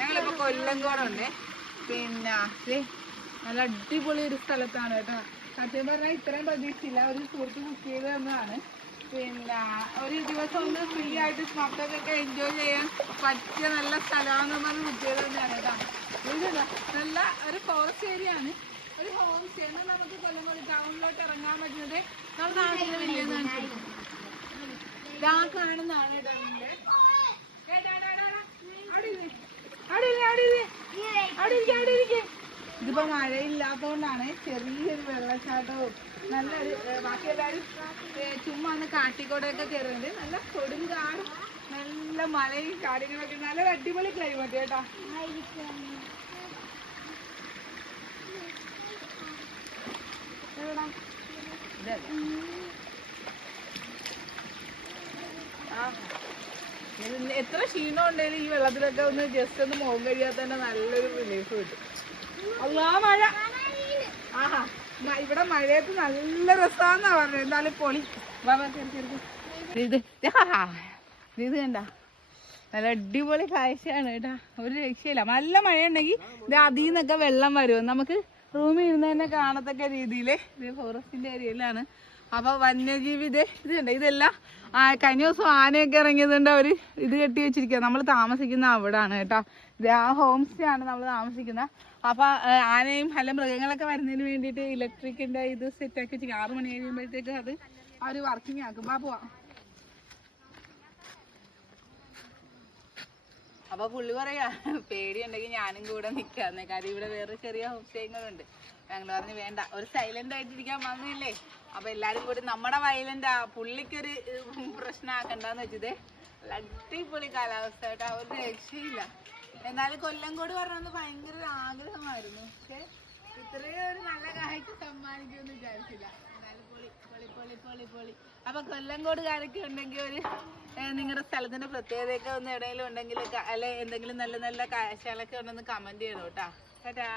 ഞങ്ങളിപ്പോ കൊല്ലങ്കോടുണ്ട്. പിന്നെ നല്ല അടിപൊളി ഒരു സ്ഥലത്താണ് കേട്ടോ. സത്യം പറഞ്ഞാൽ ഇത്രയും പ്രതീക്ഷയില്ല. ഒരു സുഹൃത്ത് ബുക്ക് ചെയ്ത് തന്നതാണ്. പിന്നെ ഒരു ദിവസം ഒന്ന് ഫ്രീ ആയിട്ട് മക്കൾക്കൊക്കെ എൻജോയ് ചെയ്യാൻ പറ്റിയ നല്ല സ്ഥലമാണെന്ന് പറഞ്ഞ് ബുക്ക് ചെയ്ത് തന്നെയാണ് കേട്ടോ. ഇത് നല്ല ഒരു ഫോറസ്റ്റ് ഏരിയ ആണ്. ഒരു ഹോം സ്റ്റേ എന്നാൽ നമുക്ക് കൊല്ലംകോട് ടൗണിലോട്ട് ഇറങ്ങാൻ പറ്റുന്നത് നമ്മുടെ നാട്ടിലെ വലിയ ഇതാ കാണുന്നതാണ് ടൗണിന്റെ. ഇതിപ്പോ മഴയില്ലാത്തതുകൊണ്ടാണ് ചെറിയൊരു വെള്ളച്ചാട്ടവും നല്ലൊരു ബാക്കി എല്ലാവരും ചുമ്മാ ഒന്ന് കാട്ടിക്കോടൊക്കെ കയറുന്നുണ്ട്. നല്ല കൊടുങ്കാടും നല്ല മഴയും കാര്യങ്ങളൊക്കെ നല്ലൊരു അടിപൊളി ക്ലൈമറ്റ് കേട്ടോ. എത്ര ക്ഷീണം ഉണ്ടെങ്കിലും ഈ വെള്ളത്തിലൊക്കെ ഒന്ന് ജസ്റ്റ് ഒന്ന് മുഖം കഴിയാൽ തന്നെ നല്ലൊരു റിലീഫ് കിട്ടും. അല്ലാ മഴ. ആഹാ ഇവിടെ മഴയത്ത് നല്ല രസാന്നാ പറഞ്ഞത്. എന്തായാലും പൊളി. ഇത് കണ്ട നല്ല അടിപൊളി കാഴ്ചയാണ് കേട്ടാ. ഒരു രക്ഷയില്ല. നല്ല മഴയുണ്ടെങ്കിൽ ഇത് അതിൽ നിന്നൊക്കെ വെള്ളം വരും. നമുക്ക് റൂമിൽ ഇരുന്ന് തന്നെ കാണത്തക്ക രീതിയിൽ. ഇത് ഫോറസ്റ്റിന്റെ ഏരിയയിലാണ്. അപ്പൊ വന്യജീവി ഇത് കണ്ട ഇതെല്ലാം കഴിഞ്ഞ ദിവസം ആനയൊക്കെ ഇറങ്ങിയതുകൊണ്ട് അവര് ഇത് കെട്ടി വെച്ചിരിക്കുക. നമ്മൾ താമസിക്കുന്ന അവിടാണ് കേട്ടോ. ഇത് ആ ഹോം സ്റ്റേ ആണ് നമ്മൾ താമസിക്കുന്നത്. അപ്പൊ ആനയും അല്ല മൃഗങ്ങളൊക്കെ വരുന്നതിന് വേണ്ടിയിട്ട് ഇലക്ട്രിക്കിന്റെ ഇത് സെറ്റ് ആക്കി വെച്ചിരിക്കും. 6 മണി കഴിയുമ്പോഴത്തേക്ക് അത് അവര് വർക്കിംഗ് ആക്കും. പോവാം. അപ്പൊ പുള്ളി പറയാ പേടിയുണ്ടെങ്കിൽ ഞാനും കൂടെ നിക്കാന്ന്. കാര്യം ഇവിടെ വേറെ ചെറിയ ഹോം സ്റ്റേകളുണ്ട്. ഞങ്ങൾ പറഞ്ഞു വേണ്ട, ഒരു സൈലന്റ് ആയിട്ടിരിക്കാൻ വന്നില്ലേ. അപ്പൊ എല്ലാരും കൂടി നമ്മുടെ വയലന്റ് പുള്ളിക്കൊരു പ്രശ്നമാക്കണ്ടെന്ന് വെച്ചത്. അടിപൊളി കാലാവസ്ഥ കേട്ടോ. ഒരു രക്ഷയില്ല. എന്നാലും കൊല്ലങ്കോട് പറഞ്ഞത് ഭയങ്കര ഒരു ആഗ്രഹമായിരുന്നു. പക്ഷെ ഇത്രയും ഒരു നല്ല കാഴ്ച സമ്മാനിക്കുമെന്ന് വിചാരിച്ചില്ല. എന്നാലും പൊളി പൊളി പൊളി പൊളി പൊളി. അപ്പൊ കൊല്ലങ്കോടുകാരൊക്കെ ഉണ്ടെങ്കിൽ ഒരു നിങ്ങളുടെ സ്ഥലത്തിന്റെ പ്രത്യേകതയൊക്കെ ഒന്ന് എവിടെയെങ്കിലും ഉണ്ടെങ്കിൽ അല്ലെ എന്തെങ്കിലും നല്ല നല്ല കാഴ്ചകളൊക്കെ ഉണ്ടെന്ന് കമന്റ് ചെയ്യണം കേട്ടോ. ടാറ്റാ.